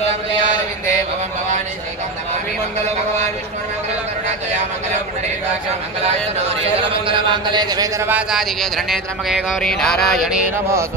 मंगलमंगलाविंदे भवं भवानी शैकं नमामि मंगल भगवान विष्णु मंगल करुणादया मंगल पुण्डरीकाक्ष मंगलाय नमः मंगलमंगले दिवे सर्वासादिके धरण्ये त्र्यंबके गौरी नारायणी नमोस्तु।